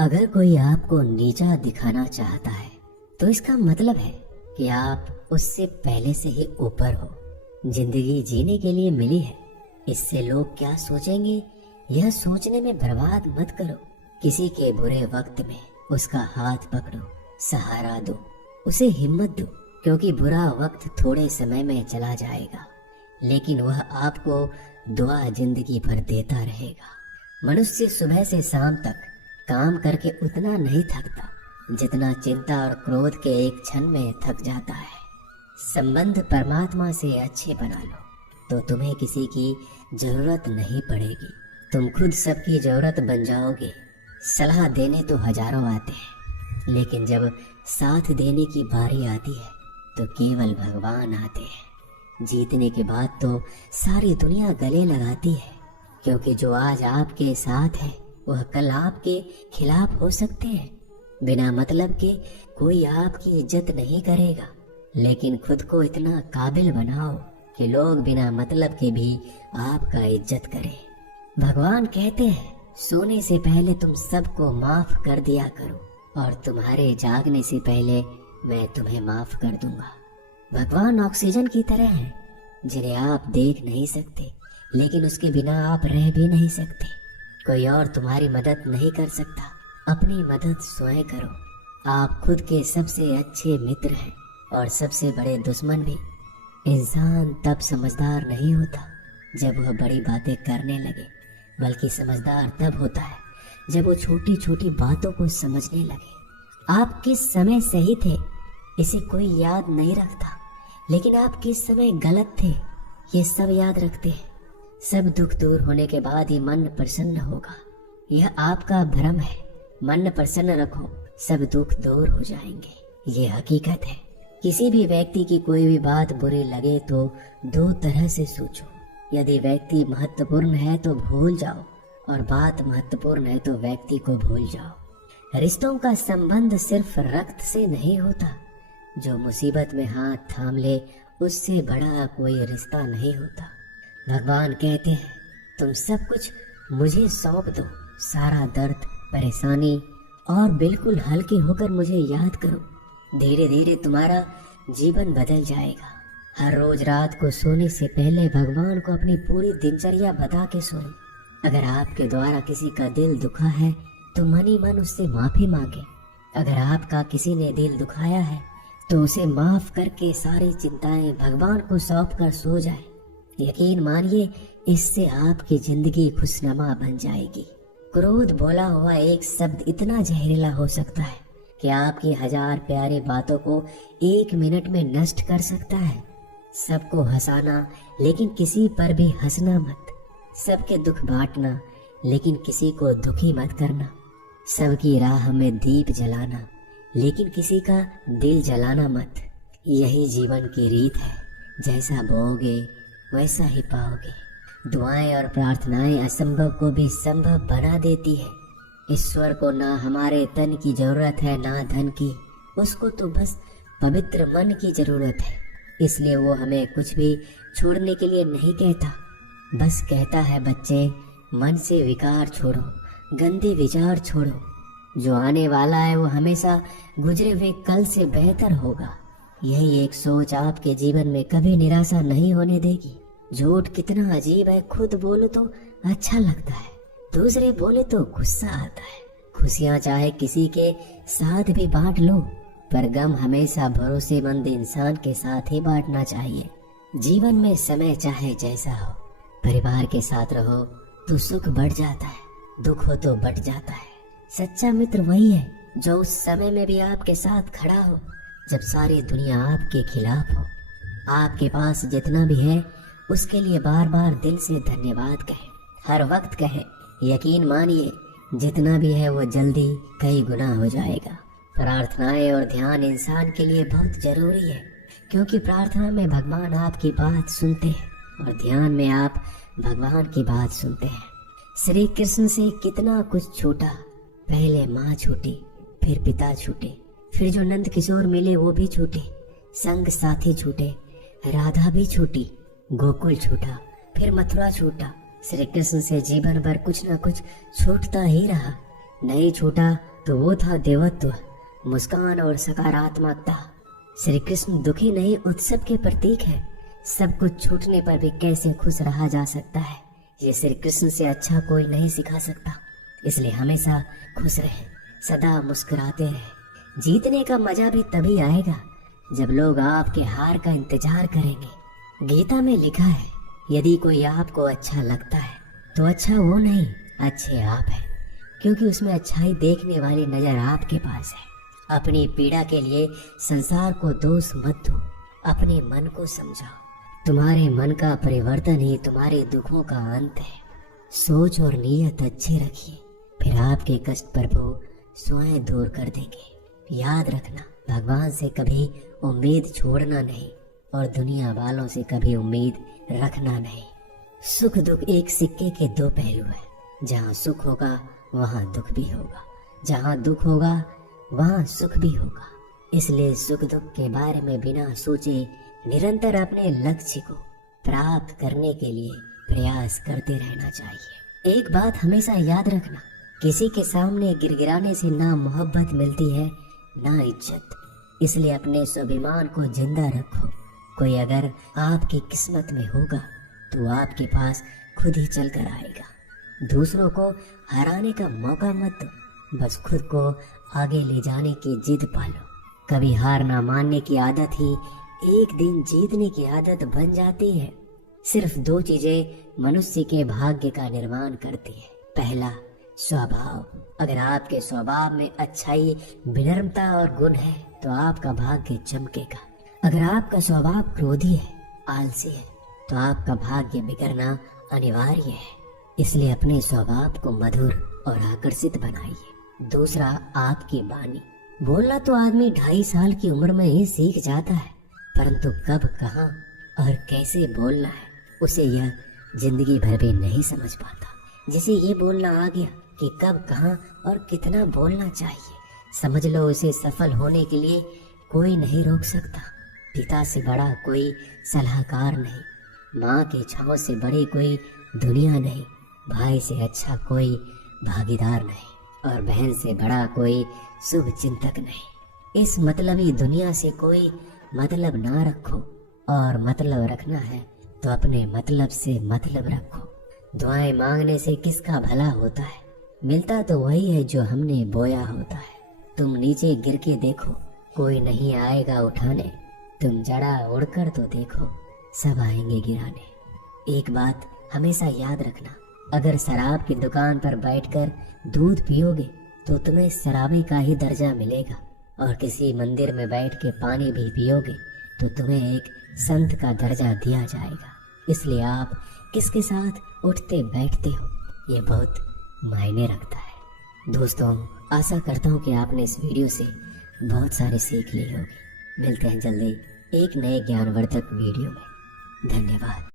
अगर कोई आपको नीचा दिखाना चाहता है तो इसका मतलब है कि आप उससे पहले से ही ऊपर हो। जिंदगी जीने के लिए मिली है, इससे लोग क्या सोचेंगे यह सोचने में बर्बाद मत करो। किसी के बुरे वक्त में उसका हाथ पकड़ो, सहारा दो, उसे हिम्मत दो, क्योंकि बुरा वक्त थोड़े समय में चला जाएगा लेकिन वह आपको दुआ जिंदगी भर देता रहेगा। मनुष्य सुबह से शाम तक काम करके उतना नहीं थकता जितना चिंता और क्रोध के एक क्षण में थक जाता है। संबंध परमात्मा से अच्छे बना लो तो तुम्हें किसी की जरूरत नहीं पड़ेगी, तुम खुद सबकी जरूरत बन जाओगे। सलाह देने तो हजारों आते हैं लेकिन जब साथ देने की बारी आती है तो केवल भगवान आते हैं। जीतने के बाद तो सारी दुनिया गले लगाती है, क्योंकि जो आज आपके साथ है वह कल आपके खिलाफ हो सकते हैं। बिना मतलब के कोई आपकी इज्जत नहीं करेगा, लेकिन खुद को इतना काबिल बनाओ कि लोग बिना मतलब के भी आपका इज्जत करें। भगवान कहते हैं सोने से पहले तुम सबको माफ कर दिया करो और तुम्हारे जागने से पहले मैं तुम्हें माफ कर दूंगा। भगवान ऑक्सीजन की तरह है जिन्हें आप देख नहीं सकते लेकिन उसके बिना आप रह भी नहीं सकते। कोई और तुम्हारी मदद नहीं कर सकता, अपनी मदद स्वयं करो। आप खुद के सबसे अच्छे मित्र हैं और सबसे बड़े दुश्मन भी। इंसान तब समझदार नहीं होता जब वह बड़ी बातें करने लगे, बल्कि समझदार तब होता है जब वो छोटी छोटी बातों को समझने लगे। आप किस समय सही थे इसे कोई याद नहीं रखता, लेकिन आप किस समय गलत थे ये सब याद रखते हैं। सब दुख दूर होने के बाद ही मन प्रसन्न होगा, यह आपका भ्रम है। मन प्रसन्न रखो, सब दुख दूर हो जाएंगे, ये हकीकत है। किसी भी व्यक्ति की कोई भी बात बुरी लगे तो दो तरह से सोचो। यदि व्यक्ति महत्वपूर्ण है तो भूल जाओ और बात महत्वपूर्ण है तो व्यक्ति को भूल जाओ। रिश्तों का संबंध सिर्फ रक्त से नहीं होता, जो मुसीबत में हाथ थाम ले उससे बड़ा कोई रिश्ता नहीं होता। भगवान कहते हैं तुम सब कुछ मुझे सौंप दो, सारा दर्द परेशानी, और बिल्कुल हल्के होकर मुझे याद करो। धीरे धीरे तुम्हारा जीवन बदल जाएगा। हर रोज रात को सोने से पहले भगवान को अपनी पूरी दिनचर्या बता के सोएं। अगर आपके द्वारा किसी का दिल दुखा है तो मन ही मन उससे माफी मांगे। अगर आपका किसी ने दिल दुखाया है तो उसे माफ करके सारी चिंताएं भगवान को सौंप कर सो जाए। यकीन मानिए इससे आपकी जिंदगी खुशनुमा बन जाएगी। क्रोध बोला हुआ एक शब्द इतना जहरीला हो सकता है कि आपकी हजार प्यारी बातों को एक मिनट में नष्ट कर सकता है। सबको हंसाना लेकिन किसी पर भी हंसना मत। सबके दुख बांटना लेकिन किसी को दुखी मत करना। सबकी राह में दीप जलाना लेकिन किसी का दिल जलाना मत। यही जीवन की रीत है, जैसा बोओगे वैसा ही पाओगे। दुआएं और प्रार्थनाएं असंभव को भी संभव बना देती है। ईश्वर को ना हमारे तन की जरूरत है ना धन की, उसको तो बस पवित्र मन की जरूरत है। इसलिए वो हमें कुछ भी छोड़ने के लिए नहीं कहता, बस कहता है बच्चे मन से विकार छोड़ो, गंदे विचार छोड़ो। जो आने वाला है वो हमेशा गुजरे हुए कल से बेहतर होगा। यही एक सोच आपके जीवन में कभी निराशा नहीं होने देगी। झूठ कितना अजीब है, खुद बोलो तो अच्छा लगता है, दूसरे बोले तो गुस्सा आता है। खुशियाँ चाहे किसी के साथ भी बांट लो, पर गम हमेशा भरोसेमंद इंसान के साथ ही बांटना चाहिए। जीवन में समय चाहे जैसा हो, परिवार के साथ रहो तो सुख बढ़ जाता है, दुख हो तो बढ़ जाता है। सच्चा मित्र वही है जो उस समय में भी आपके साथ खड़ा हो जब सारी दुनिया आपके खिलाफ हो। आपके पास जितना भी है उसके लिए बार बार दिल से धन्यवाद कहे, हर वक्त कहे। यकीन मानिए जितना भी है वो जल्दी कई गुना हो जाएगा। प्रार्थनाएं और ध्यान इंसान के लिए बहुत जरूरी है, क्योंकि प्रार्थना में भगवान आपकी बात सुनते हैं और ध्यान में आप भगवान की बात सुनते हैं। श्री कृष्ण से कितना कुछ छूटा, पहले माँ छूटी, फिर पिता छूटे, फिर जो नंद किशोर मिले वो भी छूटे, संग साथी छूटे, राधा भी छूटी, गोकुल छूटा, फिर मथुरा छूटा। श्री कृष्ण से जीवन भर कुछ न कुछ छूटता ही रहा। नहीं छूटा तो वो था देवत्व, मुस्कान और सकारात्मकता। श्री कृष्ण दुखी नहीं, उत्सव के प्रतीक है। सब कुछ छूटने पर भी कैसे खुश रहा जा सकता है, ये श्री कृष्ण से अच्छा कोई नहीं सिखा सकता। इसलिए हमेशा खुश रहे, सदा मुस्कुराते रहे। जीतने का मजा भी तभी आएगा जब लोग आपके हार का इंतजार करेंगे। गीता में लिखा है, यदि कोई आपको अच्छा लगता है तो अच्छा वो नहीं, अच्छे आप है, क्योंकि उसमें अच्छाई देखने वाली नजर आपके पास है। अपनी पीड़ा के लिए संसार को दोष मत दो, अपने मन को समझाओ। तुम्हारे मन का परिवर्तन ही तुम्हारे दुखों का अंत है। सोच और नीयत अच्छी रखिए, फिर आपके कष्ट प्रभु स्वयं दूर कर देंगे। याद रखना, भगवान से कभी उम्मीद छोड़ना नहीं और दुनिया वालों से कभी उम्मीद रखना नहीं। सुख दुख एक सिक्के के दो पहलू है। जहाँ सुख होगा वहाँ दुख भी होगा, जहाँ दुख होगा वहाँ सुख भी होगा। इसलिए सुख दुख के बारे में बिना सोचे निरंतर अपने लक्ष्य को प्राप्त करने के लिए प्रयास करते रहना चाहिए। एक बात हमेशा याद रखना, किसी के सामने गिड़गिड़ाने से ना मोहब्बत मिलती है ना इज्जत। इसलिए अपने स्वाभिमान को जिंदा रखो। कोई अगर आपकी किस्मत में होगा तो आपके पास खुद ही चल कर आएगा। दूसरों को हराने का मौका मत दो, बस खुद को आगे ले जाने की जिद पालो। कभी हार ना मानने की आदत ही एक दिन जीतने की आदत बन जाती है। सिर्फ दो चीजें मनुष्य के भाग्य का निर्माण करती है। पहला, स्वभाव। अगर आपके स्वभाव में अच्छाई, विनम्रता और गुण है तो आपका भाग्य चमकेगा। अगर आपका स्वभाव क्रोधी है, आलसी है, तो आपका भाग्य बिगड़ना अनिवार्य है। इसलिए अपने स्वभाव को मधुर और आकर्षित बनाइए। दूसरा, आपकी वाणी। बोलना तो आदमी 2.5 साल की उम्र में ही सीख जाता है, परंतु कब, कहाँ और कैसे बोलना है उसे यह जिंदगी भर भी नहीं समझ पाता। जिसे ये बोलना आ गया कि कब, कहाँ और कितना बोलना चाहिए, समझ लो उसे सफल होने के लिए कोई नहीं रोक सकता। पिता से बड़ा कोई सलाहकार नहीं, माँ की छांव से बड़ी कोई दुनिया नहीं, भाई से अच्छा कोई भागीदार नहीं और बहन से बड़ा कोई शुभ चिंतक नहीं। इस मतलबी दुनिया से कोई मतलब ना रखो, और मतलब रखना है तो अपने मतलब से मतलब रखो। दुआएं मांगने से किसका भला होता है, मिलता तो वही है जो हमने बोया होता है। तुम नीचे गिर के देखो, कोई नहीं आएगा उठाने। तुम जड़ा उड़कर तो देखो, सब आएंगे गिराने। एक बात हमेशा याद रखना, अगर शराब की दुकान पर बैठकर दूध पियोगे तो तुम्हें शराबी का ही दर्जा मिलेगा, और किसी मंदिर में बैठ के पानी भी पियोगे तो तुम्हें एक संत का दर्जा दिया जाएगा। इसलिए आप किसके साथ उठते बैठते हो ये बहुत मायने रखता है। दोस्तों, आशा करता हूँ कि आपने इस वीडियो से बहुत सारी सीख ली होगी। मिलते हैं जल्दी एक नए ज्ञानवर्धक वीडियो में। धन्यवाद।